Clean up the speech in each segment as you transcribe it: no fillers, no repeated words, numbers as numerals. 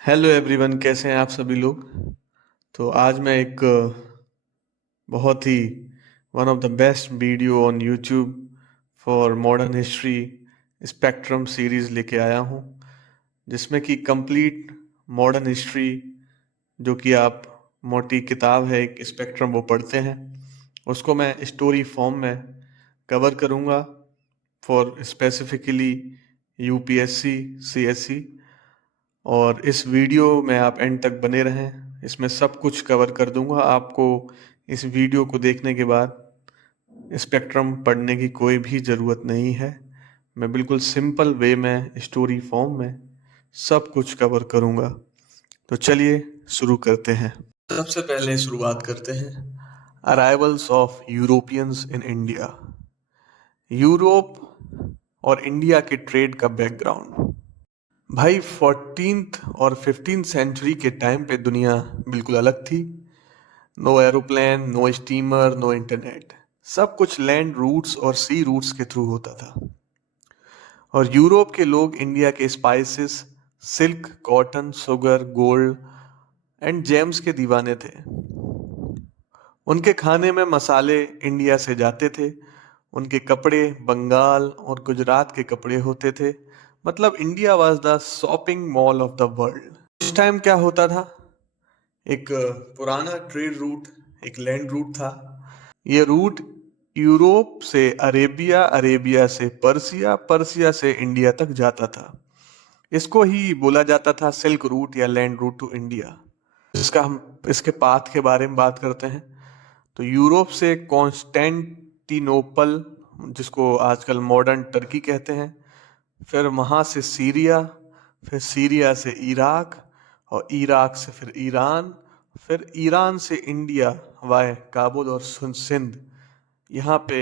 Hello everyone, कैसे हैं आप सभी लोग। तो आज मैं एक बहुत ही one of the best video on YouTube for modern history spectrum series लेके आया हूँ, जिसमें कि कंप्लीट मॉडर्न हिस्ट्री, जो कि आप मोटी किताब है एक स्पेक्ट्रम वो पढ़ते हैं, उसको मैं स्टोरी फॉर्म में कवर करूँगा फॉर स्पेसिफिकली यूपीएससी सीएससी। और इस वीडियो में आप एंड तक बने रहें, इसमें सब कुछ कवर कर दूंगा। आपको इस वीडियो को देखने के बाद स्पेक्ट्रम पढ़ने की कोई भी ज़रूरत नहीं है। मैं बिल्कुल सिंपल वे में स्टोरी फॉर्म में सब कुछ कवर करूंगा। तो चलिए शुरू करते हैं। सबसे पहले शुरुआत करते हैं arrivals of Europeans in India. Europe और इंडिया के ट्रेड का बैकग्राउंड। भाई 14th और 15th सेंचुरी के टाइम पे दुनिया बिल्कुल अलग थी। No aeroplane, no steamer, no internet, सब कुछ लैंड रूट्स और सी रूट्स के थ्रू होता था। और यूरोप के लोग इंडिया के spices, silk, cotton, sugar, gold and James के दीवाने थे। उनके खाने में मसाले इंडिया से जाते थे। उनके कपड़े बंगाल और गुजरात के कपड़े होते थे। मतलब India was the shopping mall of the world. उस टाइम क्या होता था, एक पुराना ट्रेड रूट, एक लैंड रूट था। ये रूट यूरोप से अरेबिया, अरेबिया से पर्सिया, पर्सिया से इंडिया तक जाता था। इसको ही बोला जाता था सिल्क रूट या लैंड रूट टू इंडिया। इसका हम इसके पाथ के बारे में बात करते हैं। तो यूरोप से कॉन्स्टेंटिनोपल, जिसको आजकल मॉडर्न टर्की कहते हैं, फिर वहाँ से सीरिया, फिर सीरिया से इराक, और इराक से फिर ईरान, फिर ईरान से इंडिया वाय काबुल और सिंध। यहाँ पे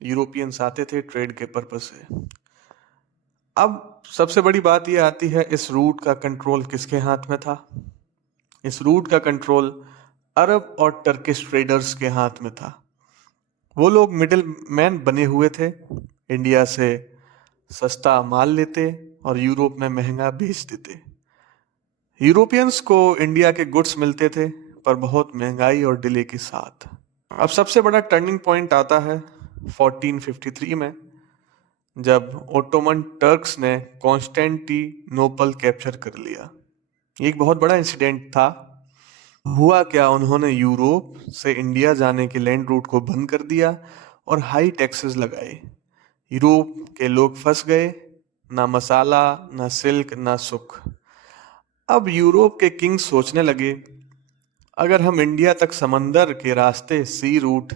यूरोपियंस आते थे ट्रेड के पर्पज से। अब सबसे बड़ी बात ये आती है, इस रूट का कंट्रोल किसके हाथ में था। इस रूट का कंट्रोल अरब और टर्किश ट्रेडर्स के हाथ में था। वो लोग मिडिल मैन बने हुए थे, इंडिया से सस्ता माल लेते और यूरोप में महंगा बेच देते। यूरोपियंस को इंडिया के गुड्स मिलते थे, पर बहुत महंगाई और डिले के साथ। अब सबसे बड़ा टर्निंग पॉइंट आता है 1453 में, जब ओटोमन टर्क्स ने कॉन्स्टेंटिनोपल कैप्चर कर लिया। ये एक बहुत बड़ा इंसिडेंट था। हुआ क्या, उन्होंने यूरोप से इंडिया जाने के लैंड रूट को बंद कर दिया और हाई टैक्सेस लगाए। यूरोप के लोग फंस गए, ना मसाला, ना सिल्क, ना सुख। अब यूरोप के किंग सोचने लगे, अगर हम इंडिया तक समंदर के रास्ते सी रूट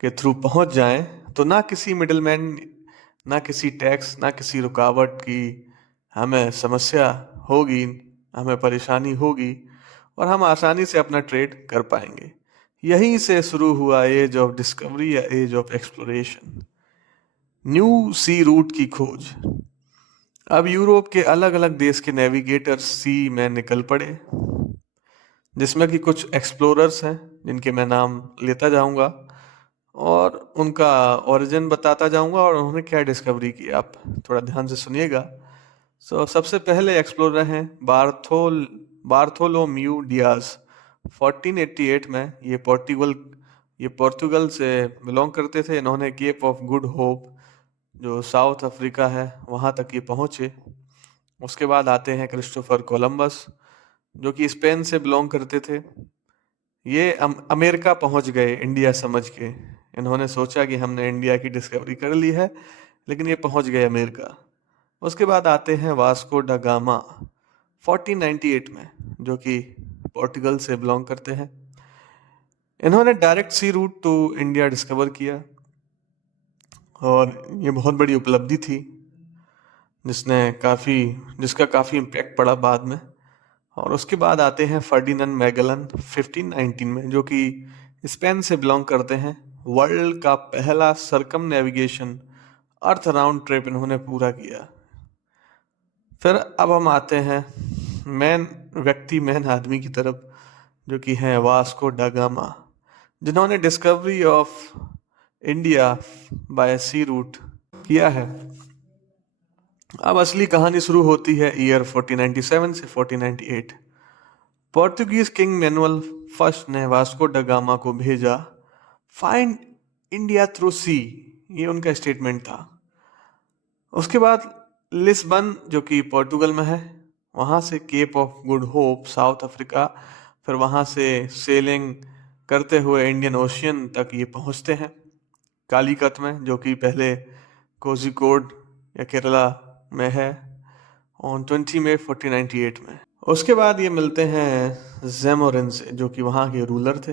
के थ्रू पहुंच जाएं, तो ना किसी मिडलमैन, ना किसी टैक्स, ना किसी रुकावट की हमें समस्या होगी, हमें परेशानी होगी, और हम आसानी से अपना ट्रेड कर पाएंगे। यहीं से शुरू हुआ एज ऑफ डिस्कवरी या age of exploration, new sea route की खोज। अब यूरोप के अलग अलग देश के नेविगेटर सी में निकल पड़े, जिसमें कि कुछ एक्सप्लोरर्स हैं जिनके मैं नाम लेता जाऊंगा और उनका ओरिजिन बताता जाऊंगा और उन्होंने क्या डिस्कवरी की। आप थोड़ा ध्यान से सुनिएगा। सबसे पहले एक्सप्लोरर हैं बार्थोलोम्यू डियाज। 1488 में ये पोर्तुगल से बिलोंग करते थे। इन्होंने केप ऑफ गुड होप, जो साउथ अफ्रीका है, वहाँ तक ये पहुँचे। उसके बाद आते हैं क्रिस्टोफर कोलंबस, जो कि स्पेन से बिलोंग करते थे। ये अमेरिका पहुंच गए इंडिया समझ के। इन्होंने सोचा कि हमने इंडिया की डिस्कवरी कर ली है, लेकिन ये पहुंच गए अमेरिका। उसके बाद आते हैं वास्को डा गामा 1498 में, जो कि पोर्टुगल से बिलोंग करते हैं। इन्होंने डायरेक्ट सी रूट टू इंडिया डिस्कवर किया और ये बहुत बड़ी उपलब्धि थी, जिसका काफ़ी इम्पैक्ट पड़ा बाद में। और उसके बाद आते हैं फर्डिनेंड मैगलन 1519 में, जो कि स्पेन से बिलोंग करते हैं। वर्ल्ड का पहला सरकम नेविगेशन अर्थ राउंड ट्रिप इन्होंने पूरा किया। फिर अब हम आते हैं मेन आदमी की तरफ, जो कि हैं वास्को डा गामा, जिन्होंने discovery of India by sea route किया है। अब असली कहानी शुरू होती है ईयर 1497 से 1498। पोर्तुगीज किंग मैनुअल फर्स्ट ने वास्को ड गामा को भेजा फाइंड इंडिया थ्रू सी, ये उनका स्टेटमेंट था। उसके बाद लिस्बन जो कि पोर्टुगल में है, वहाँ से Cape of Good Hope South Africa, फिर वहाँ से सेलिंग करते हुए इंडियन ओशियन तक ये पहुँचते हैं कालीकत में, जो कि पहले कोझिकोड या केरला में है, ऑन 20 मई 1498 में। उसके बाद ये मिलते हैं जैमोरिन से, जो कि वहाँ के रूलर थे।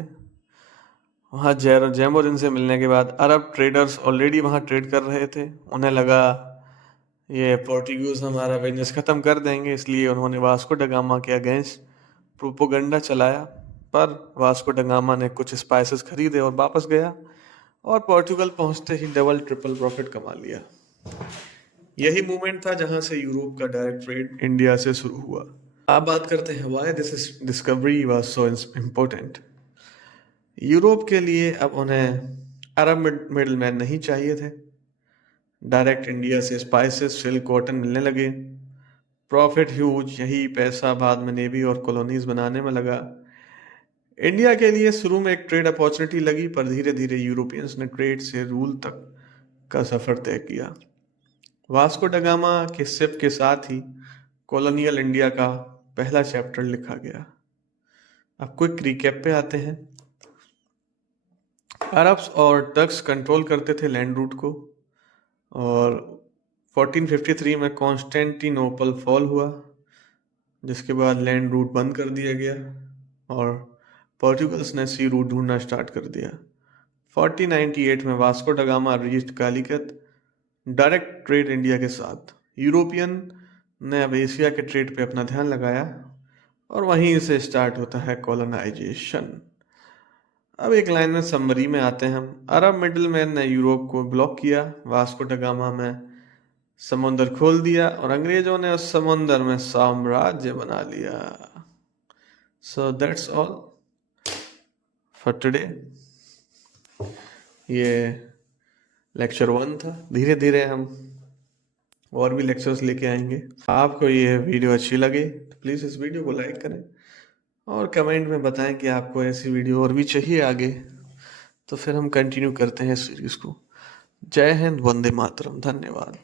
वहाँ जैमोरिन से मिलने के बाद अरब ट्रेडर्स ऑलरेडी वहाँ ट्रेड कर रहे थे, उन्हें लगा ये पोर्टुगीज हमारा बिजनेस ख़त्म कर देंगे, इसलिए उन्होंने वास्को ड गामा के अगेंस्ट प्रोपोगंडा चलाया। पर वास्को ड गामा ने कुछ स्पाइसेस खरीदे और वापस गया, और पोर्टुगल पहुंचते ही डबल ट्रिपल प्रॉफिट कमा लिया। यही मूवमेंट था जहां से यूरोप का डायरेक्ट ट्रेड इंडिया से शुरू हुआ। आप बात करते हैं why this discovery was so important. Europe के लिए अब उन्हें अरब मिडल मैन नहीं चाहिए थे। डायरेक्ट इंडिया से स्पाइसेस, सिल्क, कॉटन मिलने लगे, प्रॉफिट ह्यूज, यही पैसा बाद में नेवी और कॉलोनीज बनाने में लगा। इंडिया के लिए शुरू में एक ट्रेड अपॉर्चुनिटी लगी, पर धीरे धीरे यूरोपियंस ने ट्रेड से रूल तक का सफ़र तय किया। वास्को ड गामा के शिप के साथ ही कॉलोनियल इंडिया का पहला चैप्टर लिखा गया। अब क्विक रिकैप पे आते हैं। अरब्स और टर्क्स कंट्रोल करते थे लैंड रूट को, और 1453 में कॉन्स्टेंटिनोपल फॉल हुआ, जिसके बाद लैंड रूट बंद कर दिया गया और पोर्टुगल्स ने सी रूट ढूंढना स्टार्ट कर दिया। 1498 में Vasco da Gama reached Calicut, direct trade India के साथ। यूरोपियन ने अब एशिया के ट्रेड पे अपना ध्यान लगाया, और वहीं से स्टार्ट होता है कॉलोनाइजेशन। अब एक लाइन में समरी में आते हैं हम। अरब मिडिल मैन ने यूरोप को ब्लॉक किया, वास्को ड गामा में समुंदर खोल दिया, और अंग्रेजों ने उस समुंदर में साम्राज्य बना लिया। So that's all for today. ये लेक्चर 1 था। धीरे धीरे हम और भी लेक्चर्स लेके आएंगे। आपको ये वीडियो अच्छी लगे तो प्लीज़ इस वीडियो को लाइक करें, और कमेंट में बताएं कि आपको ऐसी वीडियो और भी चाहिए आगे, तो फिर हम कंटिन्यू करते हैं इस सीरीज़ को। जय हिंद, वंदे मातरम, धन्यवाद।